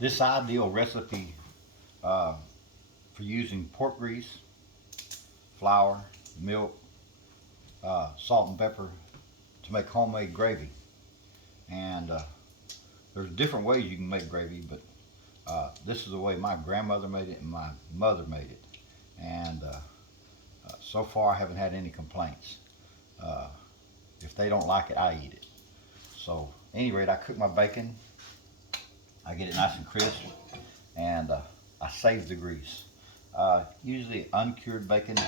This ideal recipe for using pork grease, flour, milk, salt and pepper to make homemade gravy. And there's different ways you can make gravy, but this is the way my grandmother made it and my mother made it. And so far I haven't had any complaints. Uh, if they don't like it, I eat it. So, at any rate, I cook my bacon. I get it nice and crisp, and I save the grease. Usually uncured bacon.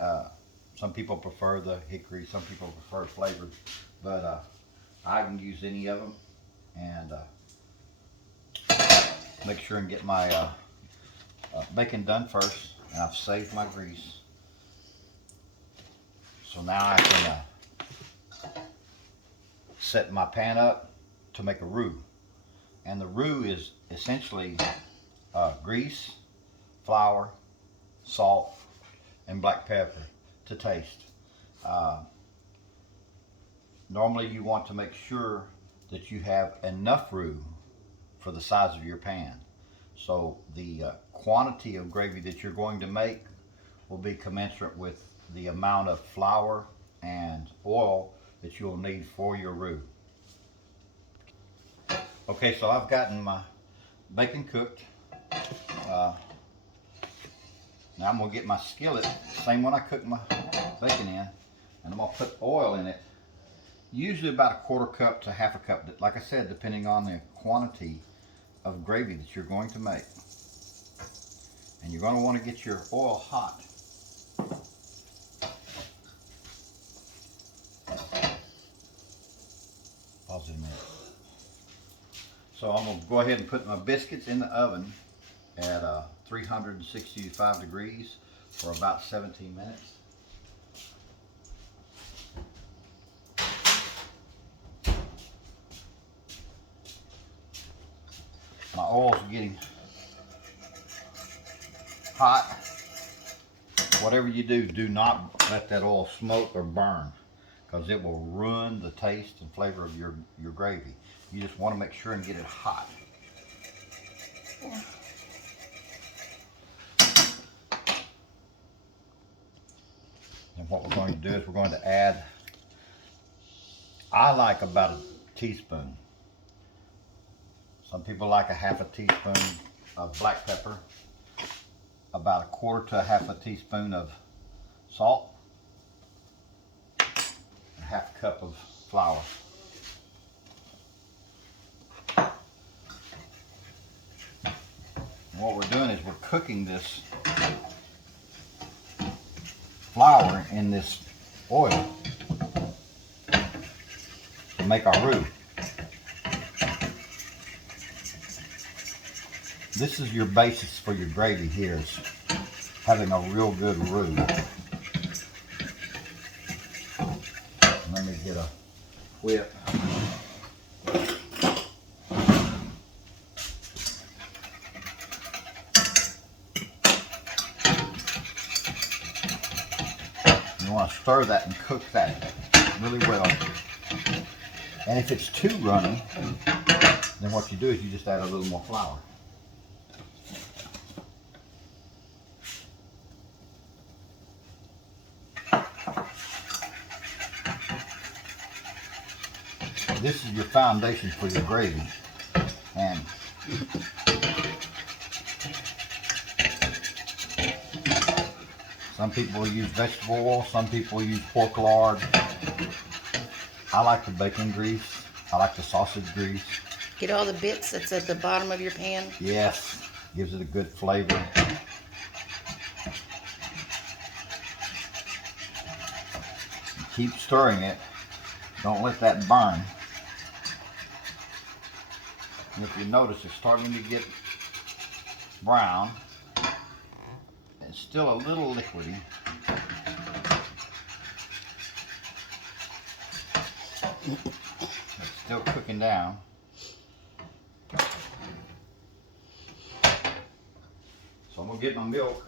Uh, some people prefer the hickory, some people prefer flavored, but I can use any of them. And make sure and get my bacon done first, and I've saved my grease. So now I can set my pan up to make a roux. And the roux is essentially grease, flour, salt, and black pepper to taste. Uh, Normally you want to make sure that you have enough roux for the size of your pan. So the quantity of gravy that you're going to make will be commensurate with the amount of flour and oil that you'll need for your roux. Okay, so I've gotten my bacon cooked. Uh, Now I'm gonna get my skillet, same one I cooked my bacon in, and I'm gonna put oil in it. Usually about a quarter cup to half a cup, like I said, depending on the quantity of gravy that you're going to make. And you're gonna wanna get your oil hot. Pause it a minute. So I'm gonna go ahead and put my biscuits in the oven at 365 degrees for about 17 minutes. My oil's getting hot. Whatever you do, do not let that oil smoke or burn, because it will ruin the taste and flavor of your gravy. You just want to make sure and get it hot. And what we're going to do is we're going to add, I like about a teaspoon. Some people like a half a teaspoon of black pepper, about a quarter to a half a teaspoon of salt, and half a cup of flour. And what we're doing is we're cooking this flour in this oil to make our roux. This is your basis for your gravy here, is having a real good roux. Let me get a whip. You want to stir that and cook that really well. And if it's too runny, then what you do is you just add a little more flour. This is your foundation for your gravy. And some people use vegetable oil, some people use pork lard. I like the bacon grease. I like the sausage grease. Get all the bits that's at the bottom of your pan. Yes, gives it a good flavor. Keep stirring it. Don't let that burn. And if you notice, it's starting to get brown. It's still a little liquidy. It's still cooking down. So I'm gonna get my milk.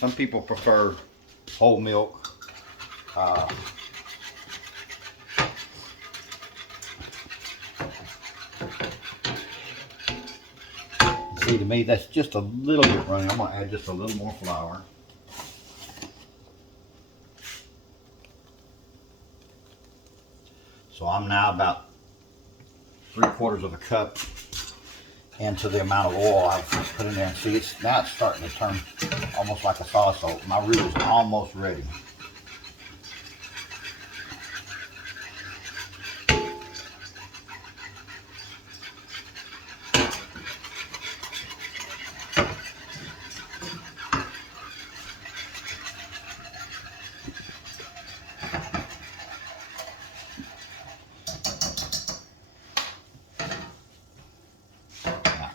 Some people prefer whole milk. See, to me, that's just a little bit runny. I'm gonna add just a little more flour. So I'm now about 3/4 of a cup into the amount of oil I've put in there. And see, now it's starting to turn almost like a sauce. So my roux is almost ready.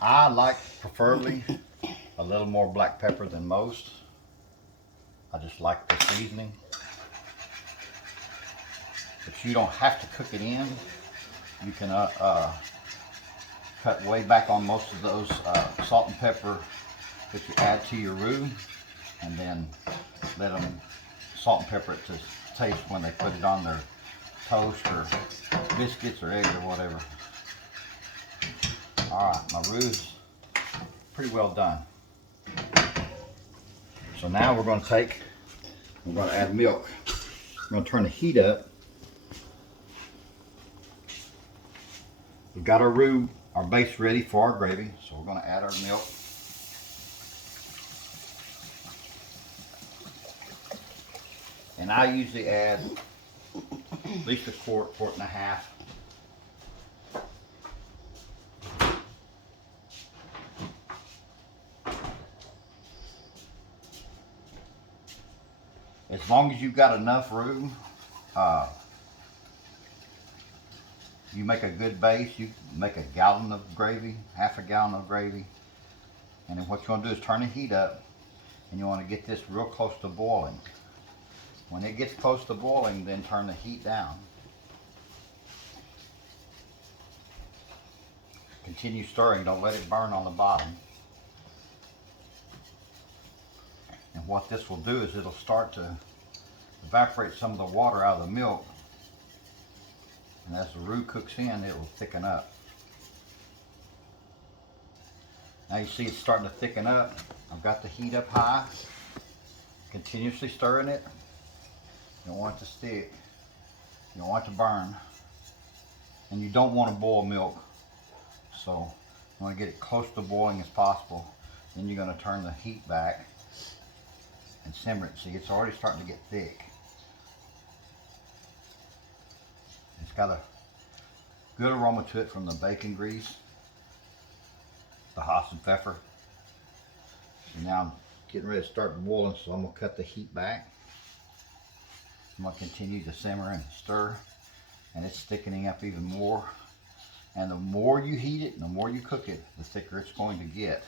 I like, preferably, a little more black pepper than most. I just like the seasoning. But you don't have to cook it in. You can cut way back on most of those salt and pepper that you add to your roux, and then let them salt and pepper it to taste when they put it on their toast or biscuits or eggs or whatever. Alright, my roux is pretty well done. So now we're going to add milk. We're going to turn the heat up. We've got our roux, our base ready for our gravy, so we're going to add our milk. And I usually add at least a quart and a half. As long as you've got enough roux, you make a good base. You make a gallon of gravy, half a gallon of gravy. And then what you want to do is turn the heat up, and you want to get this real close to boiling. When it gets close to boiling, then turn the heat down. Continue stirring, don't let it burn on the bottom. And what this will do is it'll start to evaporate some of the water out of the milk. And as the roux cooks in, it will thicken up. Now you see it's starting to thicken up. I've got the heat up high, continuously stirring it. You don't want it to stick. You don't want it to burn. And you don't want to boil milk. So you want to get it close to boiling as possible. Then you're going to turn the heat back and simmer it. See, it's already starting to get thick. It's got a good aroma to it from the bacon grease, the Hass and Pfeffer. So now I'm getting ready to start boiling, so I'm going to cut the heat back. I'm going to continue to simmer and stir, and it's thickening up even more. And the more you heat it and the more you cook it, the thicker it's going to get.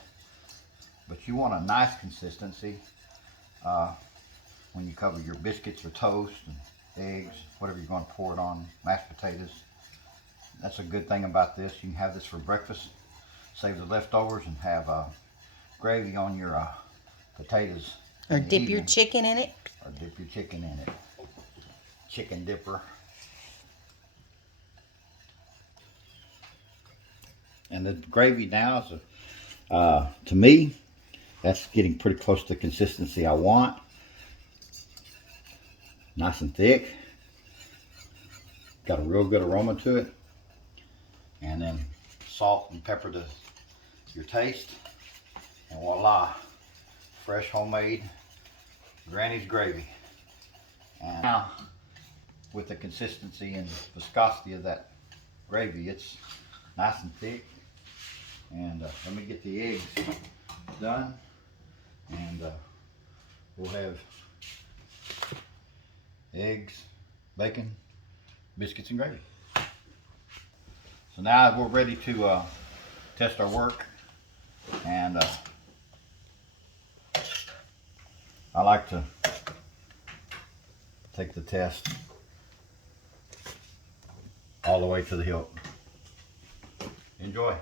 But you want a nice consistency when you cover your biscuits or toast and eggs, whatever you're going to pour it on, mashed potatoes. That's a good thing about this. You can have this for breakfast, save the leftovers, and have gravy on your potatoes. Or dip your chicken in it. Or dip your chicken in it. Chicken dipper. And the gravy now is, to me, that's getting pretty close to the consistency I want. Nice and thick. Got a real good aroma to it. And then salt and pepper to your taste. And voila, fresh homemade Granny's gravy. And now, with the consistency and viscosity of that gravy, it's nice and thick. And let me get the eggs done, and we'll have eggs, bacon, biscuits, and gravy. So now we're ready to test our work, and I like to take the test all the way to the hilt. Enjoy.